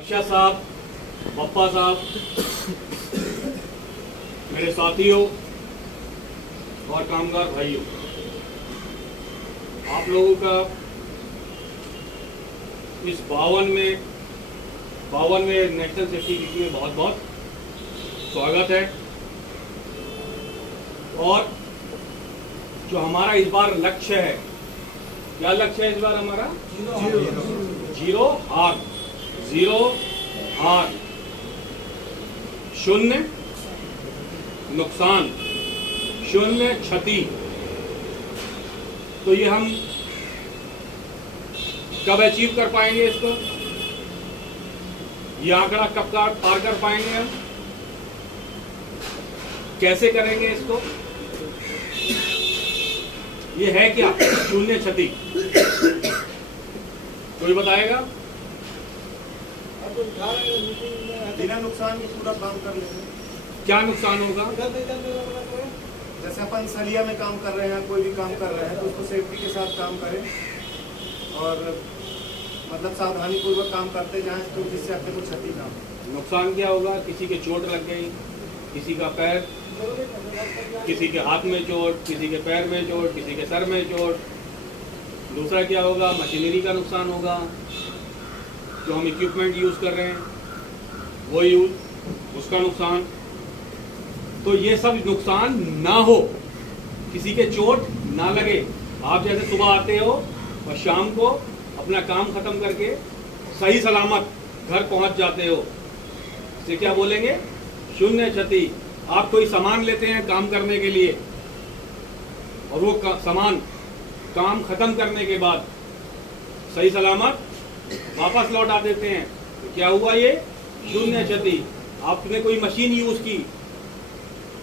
अक्षय साहब, पप्पा साहब, मेरे साथियों और कामगार भाइयों, आप लोगों का इस 52वें नेशनल सेफ्टी वीक में बहुत बहुत स्वागत है। और जो हमारा इस बार लक्ष्य है, क्या लक्ष्य है इस बार हमारा? जीरो हार, शून्य नुकसान, शून्य क्षति। तो ये हम कब अचीव कर पाएंगे इसको? ये आंकड़ा कब पार कर पाएंगे हम? कैसे करेंगे इसको? ये है क्या शून्य क्षति? कोई बताएगा? बिना नुकसान के पूरा काम कर लेंगे। क्या नुकसान होगा? जैसे अपन सलिया में काम कर रहे हैं, कोई भी काम कर रहे हैं तो उसको सेफ्टी के साथ काम करें और मतलब सावधानी पूर्वक काम करते जाएं तो जिससे अपने को क्षति ना हो। नुकसान क्या होगा? किसी के चोट लग गई, किसी का पैर, किसी के हाथ में चोट, किसी के पैर में चोट, किसी के सर में चोट। दूसरा क्या होगा? मशीनरी का नुकसान होगा, जो हम इक्विपमेंट यूज कर रहे हैं वो उसका नुकसान। तो ये सब नुकसान ना हो, किसी के चोट ना लगे। आप जैसे सुबह आते हो और शाम को अपना काम खत्म करके सही सलामत घर पहुंच जाते हो, इसे क्या बोलेंगे? शून्य क्षति। आप कोई सामान लेते हैं काम करने के लिए और वो सामान काम खत्म करने के बाद सही सलामत वापस लौटा देते हैं, तो क्या हुआ? ये शून्य क्षति। आपने कोई मशीन यूज की,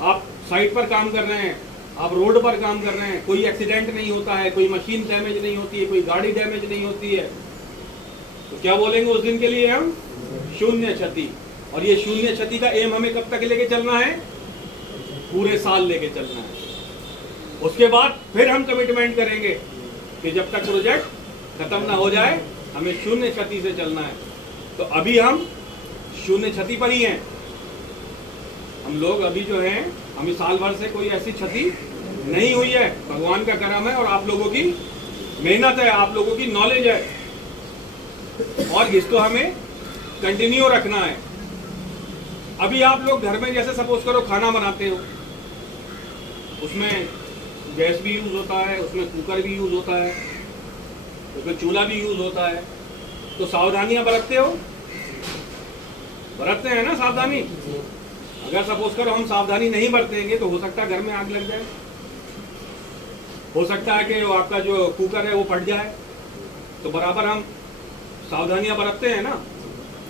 आप साइट पर काम कर रहे हैं, आप रोड पर काम कर रहे हैं, कोई एक्सीडेंट नहीं होता है, कोई मशीन डैमेज नहीं होती है, कोई गाड़ी डैमेज नहीं होती है, तो क्या बोलेंगे उस दिन के लिए हम? शून्य क्षति। और ये शून्य क्षति का एम हमें कब तक लेके चलना है? पूरे साल लेके चलना है। उसके बाद फिर हम कमिटमेंट करेंगे कि जब तक प्रोजेक्ट खत्म ना हो जाए हमें शून्य क्षति से चलना है। तो अभी हम शून्य क्षति पर ही हैं हम लोग। अभी जो हैं, हमें साल भर से कोई ऐसी क्षति नहीं हुई है। भगवान का करम है और आप लोगों की मेहनत है, आप लोगों की नॉलेज है और इसको हमें कंटिन्यू रखना है। अभी आप लोग घर में जैसे सपोज करो खाना बनाते हो, उसमें गैस भी यूज होता है, उसमें कुकर भी यूज होता है, उसमें चूल्हा भी यूज होता है। तो सावधानियां बरतते हो? बरतते हैं ना सावधानी? अगर सपोज करो हम सावधानी नहीं बरतेंगे तो हो सकता है घर में आग लग जाए, हो सकता है कि आपका जो कुकर है वो फट जाए। तो बराबर हम सावधानियां बरतते हैं ना।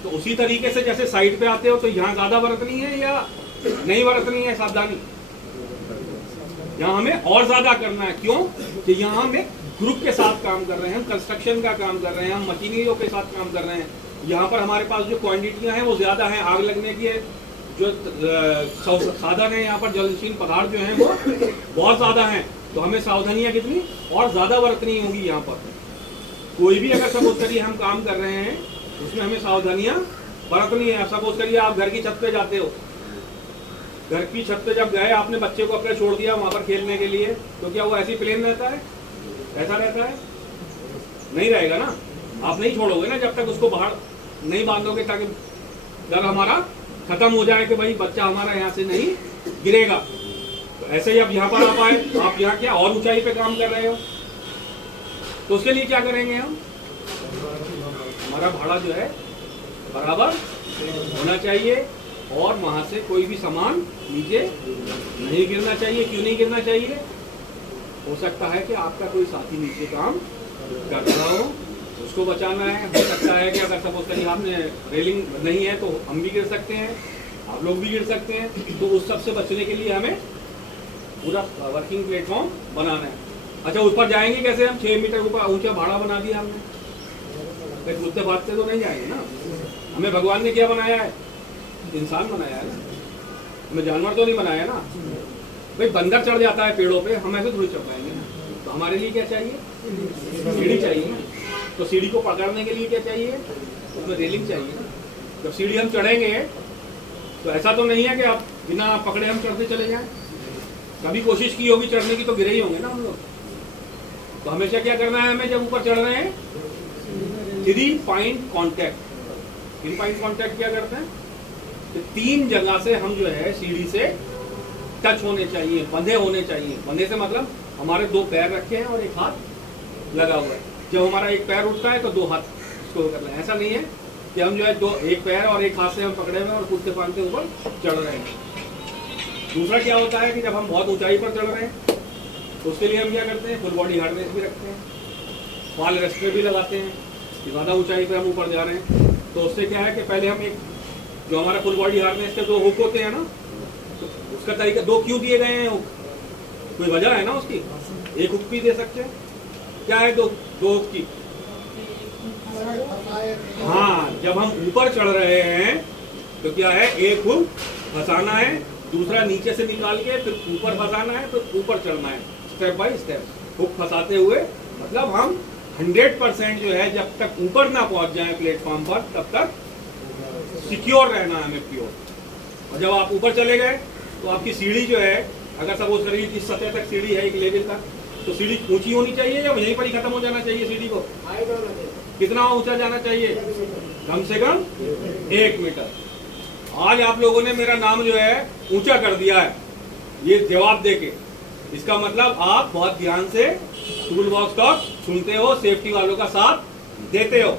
तो उसी तरीके से जैसे साइड पे आते हो तो यहाँ ज्यादा बरतनी है या नहीं बरतनी है सावधानी? यहाँ हमें और ज्यादा करना है। क्यों? कि यहाँ हम एक ग्रुप के साथ काम कर रहे हैं, हम कंस्ट्रक्शन का काम कर रहे हैं, हम मशीनरियों के साथ काम कर रहे हैं। यहाँ पर हमारे पास जो क्वांटिटियाँ हैं वो ज्यादा हैं, आग लगने की है, जो साधन है यहाँ पर जलनशील पदार्थ जो हैं वो बहुत ज्यादा हैं। तो हमें सावधानियाँ कितनी और ज्यादा बरतनी होगी। यहाँ पर कोई भी अगर सपोज करिए हम काम कर रहे हैं उसमें हमें सावधानियां बरतनी है। सपोज करिए आप घर की छत पे जाते हो, घर की छत पे जब गए, आपने बच्चे को अपने छोड़ दिया वहां पर खेलने के लिए, तो क्या वो ऐसी प्लेन रहता है? ऐसा रहता है? नहीं रहेगा ना। आप नहीं छोड़ोगे ना जब तक उसको बाहर नहीं बांधोगे, ताकि डर हमारा खत्म हो जाए कि भाई बच्चा हमारा यहाँ से नहीं गिरेगा। तो ऐसे ही अब यहाँ पर आप आए, आप यहाँ क्या और ऊंचाई पे काम कर रहे हो, तो उसके लिए क्या करेंगे हम? हमारा भाड़ा जो है बराबर होना चाहिए और वहां से कोई भी सामान नीचे नहीं गिरना चाहिए। क्यों नहीं गिरना चाहिए? हो सकता है कि आपका कोई साथी नीचे काम कर रहा हो, उसको बचाना है। हो सकता है कि अगर सपोज करिए आपने रेलिंग नहीं है तो हम भी गिर सकते हैं, आप लोग भी गिर सकते हैं। तो उस सब से बचने के लिए हमें पूरा वर्किंग प्लेटफॉर्म बनाना है। अच्छा, ऊपर जाएंगे कैसे हम? 6 मीटर ऊपर ऊंचा भाड़ा बना दिया हमने, कूदते भागते तो नहीं जाएंगे ना। हमें भगवान ने क्या बनाया है? इंसान बनाया है ना, हमें जानवर तो नहीं बनाया ना। भाई बंदर चढ़ जाता है पेड़ों पे, हम ऐसे थोड़ी चढ़ पाएंगे ना। तो हमारे लिए क्या चाहिए? सीढ़ी चाहिए ना। तो सीढ़ी को पकड़ने के लिए क्या चाहिए? उसमें रेलिंग चाहिए ना। जब सीढ़ी हम चढ़ेंगे तो ऐसा तो नहीं है कि आप बिना पकड़े हम चढ़ते चले जाएं। कभी कोशिश की होगी चढ़ने की तो गिरे ही होंगे ना हम लोग। तो हमेशा क्या करना है हमें, जब ऊपर चढ़ रहे हैं 3 पॉइंट कॉन्टैक्ट। 3 पॉइंट कॉन्टैक्ट क्या करते हैं, तो 3 जगह से हम जो है सीढ़ी से टच होने चाहिए, बंधे होने चाहिए। बंधे से मतलब हमारे 2 पैर रखे हैं और एक हाथ लगा हुआ है। जब हमारा एक पैर उठता है तो 2 हाथ इसको कर लें। ऐसा नहीं है कि हम जो है एक पैर और एक हाथ से हम पकड़े हुए हैं और कूदते फांदते ऊपर चढ़ रहे हैं। दूसरा क्या होता है कि जब हम बहुत ऊंचाई पर चढ़ रहे हैं तो उसके लिए हम क्या करते हैं, फुल बॉडी हार्डनेस भी रखते हैं, वाल रेस्टर भी लगाते हैं कि ज़्यादा ऊंचाई पर हम ऊपर जा रहे हैं। तो उससे क्या है कि पहले हम एक जो हमारा फुल बॉडी हार्डनेस के 2 हुक होते हैं ना, तो उसका तरीका 2 क्यों दिए गए हैं हुक, कोई वजह है ना उसकी। एक हुक भी दे सकते हैं, क्या है 2 हुक की। हाँ, जब हम ऊपर चढ़ रहे हैं तो क्या है, एक हुक फंसाना है, दूसरा नीचे से निकाल के फिर ऊपर फंसाना है, फिर ऊपर चढ़ना है, स्टेप बाय स्टेप हुक फंसाते हुए। मतलब हम 100% जो है जब तक ऊपर ना पहुंच जाए प्लेटफॉर्म पर तब तक सिक्योर रहना है हमें, प्योर। और जब आप ऊपर चले गए तो आपकी सीढ़ी जो है, अगर सपोज करिए इस सतह तक सीढ़ी है एक लेवल का, तो सीढ़ी ऊंची होनी चाहिए या यहीं पर ही खत्म हो जाना चाहिए सीढ़ी को। कितना ऊंचा जाना चाहिए, कम से कम 1 मीटर। आज आप लोगों ने मेरा नाम जो है ऊंचा कर दिया है ये जवाब देके। इसका मतलब आप बहुत ध्यान से टूल बॉक्स टॉक सुनते हो, सेफ्टी वालों का साथ देते हो।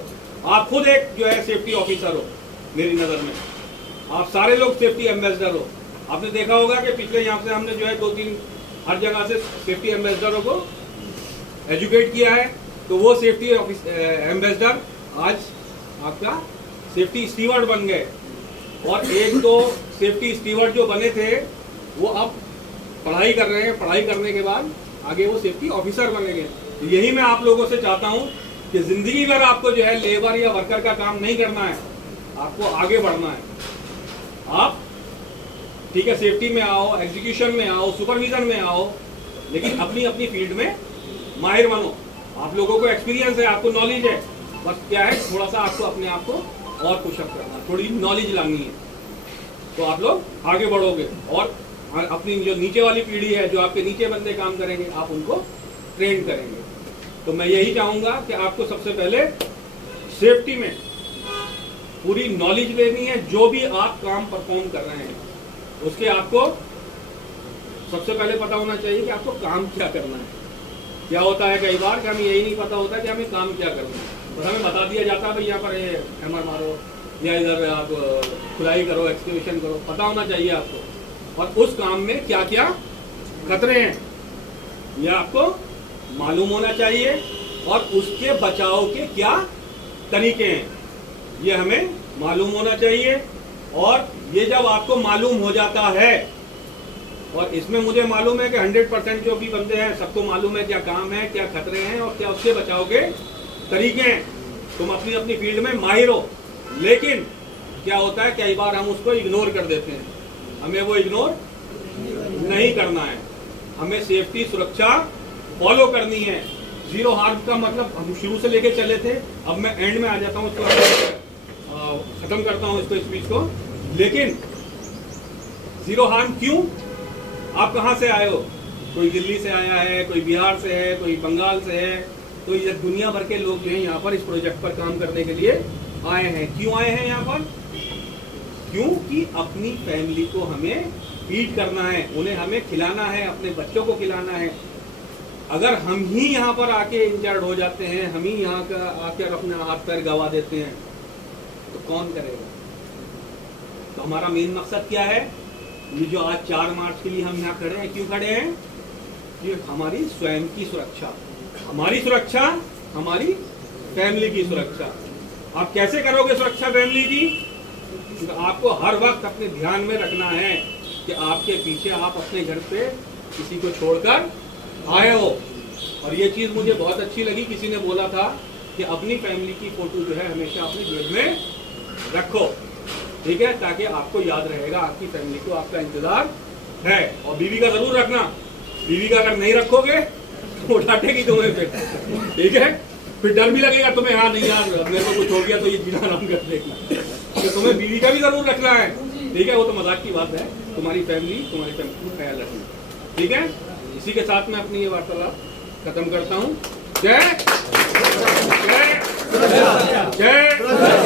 आप खुद एक जो है सेफ्टी ऑफिसर हो मेरी नजर में। आप सारे लोग सेफ्टी एम्बेसडर हो। आपने देखा होगा कि पिछले यहाँ से हमने जो है 2-3 हर जगह से सेफ्टी एम्बेसडरों को एजुकेट किया है। तो वो सेफ्टी एम्बेसडर आज आपका सेफ्टी स्टीवर्ड बन गए, और 1-2 सेफ्टी स्टीवर्ड जो बने थे वो अब पढ़ाई कर रहे हैं। पढ़ाई करने के बाद आगे वो सेफ्टी ऑफिसर बनेंगे। यही मैं आप लोगों से चाहता हूं कि जिंदगी भर आपको जो है लेबर या वर्कर का काम नहीं करना है, आपको आगे बढ़ना है। आप ठीक है सेफ्टी में आओ, एग्जीक्यूशन में आओ, सुपरविजन में आओ, लेकिन अपनी अपनी फील्ड में माहिर बनो। आप लोगों को एक्सपीरियंस है, आपको नॉलेज है, बस क्या है थोड़ा सा आपको अपने आप को और पुशअप करना, थोड़ी नॉलेज लानी है, तो आप लोग आगे बढ़ोगे। और अपनी जो नीचे वाली पीढ़ी है, जो आपके नीचे बंदे काम करेंगे, आप उनको ट्रेन करेंगे। तो मैं यही चाहूंगा कि आपको सबसे पहले सेफ्टी में पूरी नॉलेज लेनी है। जो भी आप काम परफॉर्म कर रहे हैं उसके आपको सबसे पहले पता होना चाहिए कि आपको काम क्या करना है। क्या होता है कई बार कि हमें यही नहीं पता होता कि हमें काम क्या करना है, बस हमें बता दिया जाता है भाई यहाँ पर हैमर मारो या इधर आप खुदाई करो, एक्सकेवेशन करो। पता होना चाहिए आपको, और उस काम में क्या क्या खतरे हैं यह आपको मालूम होना चाहिए, और उसके बचाव के क्या तरीके हैं ये हमें मालूम होना चाहिए। और ये जब आपको मालूम हो जाता है, और इसमें मुझे मालूम है कि 100% जो भी बंदे हैं सबको मालूम है क्या काम है, क्या खतरे हैं और क्या उसके बचाव के तरीके हैं। तुम अपनी अपनी फील्ड में माहिर हो, लेकिन क्या होता है कई बार हम उसको इग्नोर कर देते हैं। हमें वो इग्नोर नहीं करना है, हमें सेफ्टी सुरक्षा फॉलो करनी है। जीरो हार्म का मतलब हम शुरू से लेके चले थे, अब मैं एंड में आ जाता हूँ, खत्म करता हूँ इसको स्पीच को। लेकिन जीरो हार्म क्यों? आप कहाँ से आए हो? कोई दिल्ली से आया है, कोई बिहार से है, कोई बंगाल से है। तो ये दुनिया भर के लोग जो हैं यहाँ पर इस प्रोजेक्ट पर काम करने के लिए आए हैं। क्यों आए हैं यहाँ पर? क्योंकि अपनी फैमिली को हमें फीड करना है, उन्हें हमें खिलाना है, अपने बच्चों को खिलाना है। अगर हम ही यहाँ पर आके इंजर्ड हो जाते हैं, हम ही यहाँ का आकर अपना हाथ पैर गवा देते हैं, तो कौन करेगा? तो हमारा मेन मकसद क्या है? ये जो आज 4 मार्च के लिए हम यहाँ खड़े हैं, क्यों खड़े हैं? कि हमारी स्वयं की सुरक्षा, हमारी सुरक्षा, हमारी फैमिली की सुरक्षा। आप कैसे करोगे सुरक्षा फैमिली की? तो आपको हर वक्त अपने ध्यान में रखना है कि आपके पीछे आप अपने घर पे किसी को छोड़कर आए हो। और ये चीज़ मुझे बहुत अच्छी लगी, किसी ने बोला था कि अपनी फैमिली की फोटो जो है हमेशा अपने जेब में रखो, ठीक है, ताकि आपको याद रहेगा आपकी फैमिली को आपका इंतजार है। और बीवी का जरूर रखना, बीवी का अगर नहीं रखोगे तो डांटेगी तुम्हें फिर, ठीक है, फिर डर भी लगेगा तुम्हें, हाँ नहीं यार मेरे को कुछ हो गया तो ये जीना आराम कर देगा। कि तुम्हें बीवी का भी जरूर रखना है, ठीक है, वो तो मजाक की बात है, तुम्हारी फैमिली का ख्याल रखना, ठीक है। इसी के साथ मैं अपनी ये वार्तालाप खत्म करता हूँ। जय जय जय